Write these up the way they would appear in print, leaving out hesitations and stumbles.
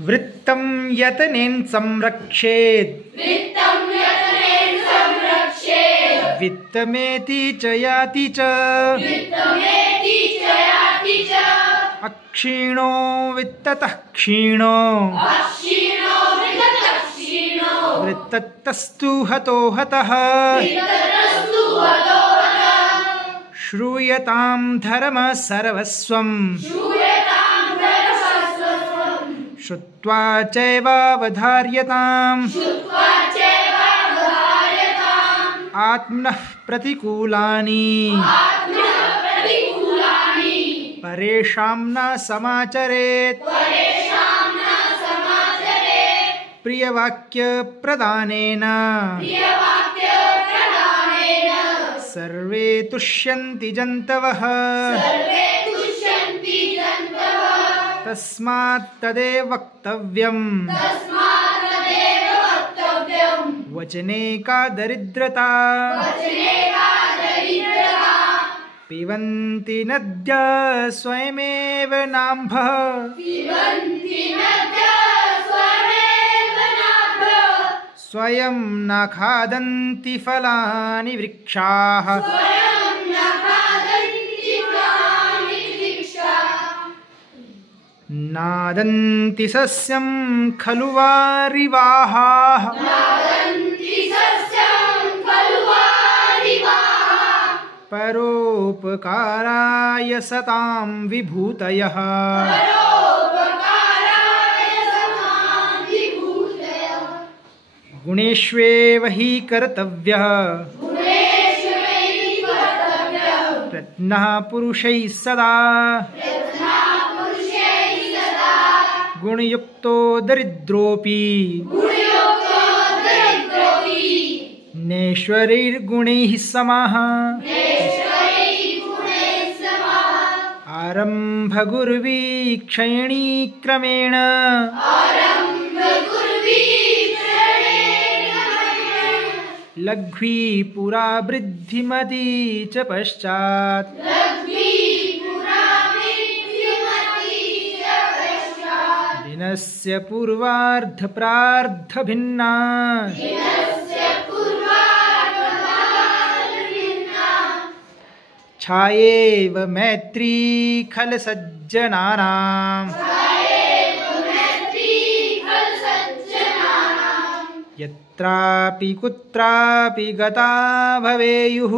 वृत्तं यतनेन संरक्षेत् वित्तमेति च याति च अक्षीणो वित्ततः क्षीणो वृत्ततस्तु हतो हतः श्रूयतां धर्मः सर्वस्वं श्रुत्वा चैवावधार्यताम् आत्मनः प्रतिकूलानि परेषां न समाचरेत् प्रियवाक्यप्रदानेन सर्वे तुष्यन्ति जन्तवः तस्मात् तदेव वक्तव्यम् वचने का दरिद्रता पिबन्ति नद्यः स्वयमेव नाम्भः स्वयं न खादन्ति फलानि वृक्षाः नादन्ति सस्यं खलु वारिवाहाः परोपकाराय सतां विभूतयः गुणेष्वेव हि कर्तव्यः प्रयत्नः पुरुषैः सदा गुणयुक्तो दरिद्रोऽपि नैश्वर्यैर्गुणैः समः आरम्भगुर्वीक्षयणी क्रमेण लघ्वी पुरा वृद्धिमती च पश्चात् दिनस्य पूर्वार्ध प्रार्ध भिन्ना छायेव मैत्री खल सज्जनानां यत्रापि कुत्रापि गता भवेयुः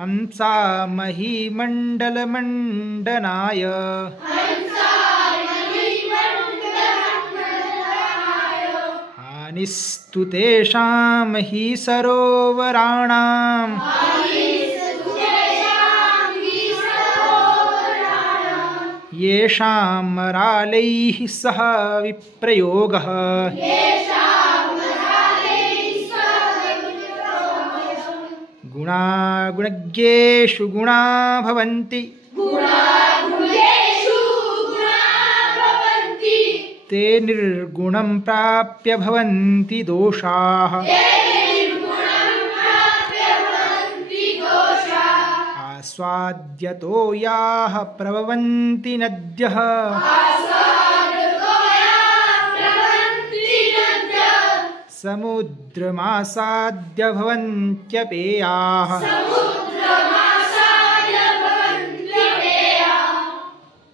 हंसा महीमण्डलमण्डनाय हानिस्तु तेषां हि सरोवराणां येषां मरालैः सह विप्रयोगः गुणागुणज्ञेषु गुणा भवन्ति ते निर्गुणं प्राप्य भवन्ति दोषाः आस्वाद्यतो याः प्रभवन्ति नद्यः समुद्रमासाद्य भवन्त्यपेयाः।